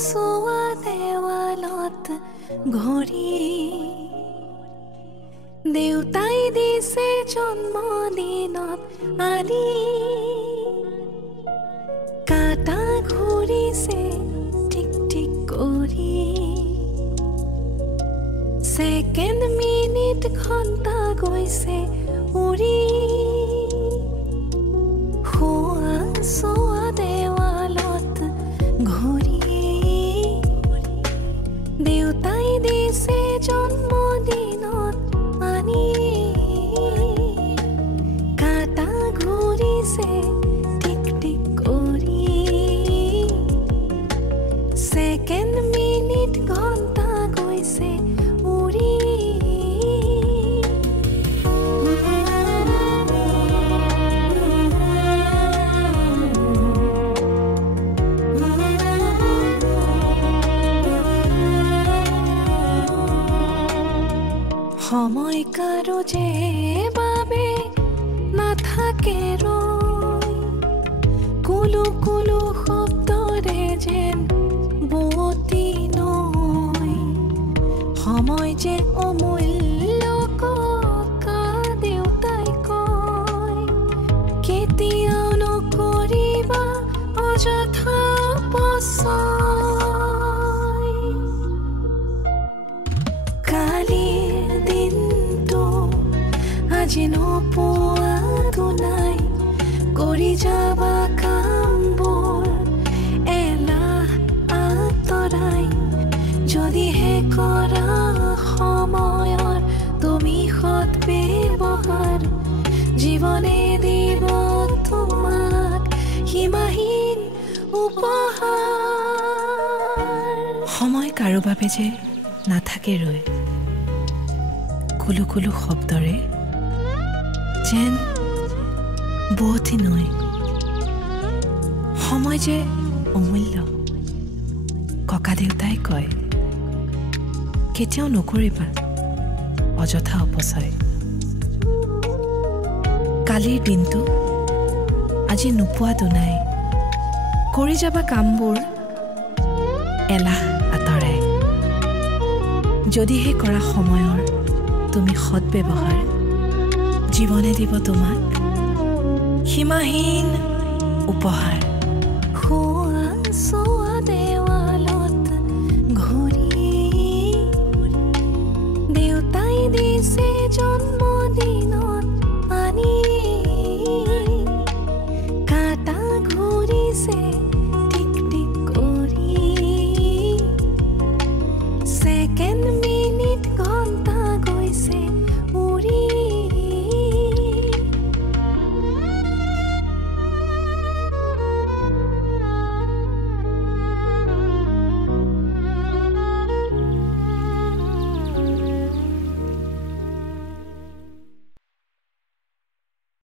সোৱা দেৱালত ঘড়ী দেউতাই দিছে জন্মদিনত আনি কাটা ঘূৰিছে টিক টিক কৰি সেকেন্ড মিনিট ঘণ্টা গৈছে উৰি সোৱা সোৱা দেৱালত ঘড়ী দেউতাই দিছে জন্মদিনত আনি কাটা ঘূৰিছে টিক টিক কৰি সেকেন্ড মিনিট ঘণ্টা গৈছে উৰি সময় কাৰো যে বাবে নাথাকে ৰৈ কুলু কুলু শব্দৰে যেন বুৱতী নৈ সময় যে অমূল্য ককা দেউতাই কয় কেতিয়াও নকৰিবা অযথা অপচয় কালিৰ দিনটো আজি নোপোৱাটো নাই কৰি যাবা কামবোৰ এলাহ আঁতৰাই যদিহে কৰা সময়ৰ তুমি সৎ ব্যৱহাৰ জীৱনে দিব তোমাক সীমাহীন উপহাৰ সময় কাৰো বাবে যে নাথাকে ৰৈ কুলু কুলু শব্দৰে যেন বুৱতী নৈ সময় যে অমূল্য ককা দেউতাই কয় কেতিয়াও নকৰিবা অযথা অপচয় কালিৰ দিনটো আজি নোপোৱাটো নাই কৰি যাবা কামবোৰ এলাহ আঁতৰাই যদিহে কৰা সময়ৰ তুমি সৎ ব্যৱহাৰ জীৱনে দিব তোমাক সীমাহীন উপহাৰ সোৱা সোৱা দেৱালত ঘড়ী দেউতাই দিছে জন্মদিনত আনি কাটা ঘূৰিছে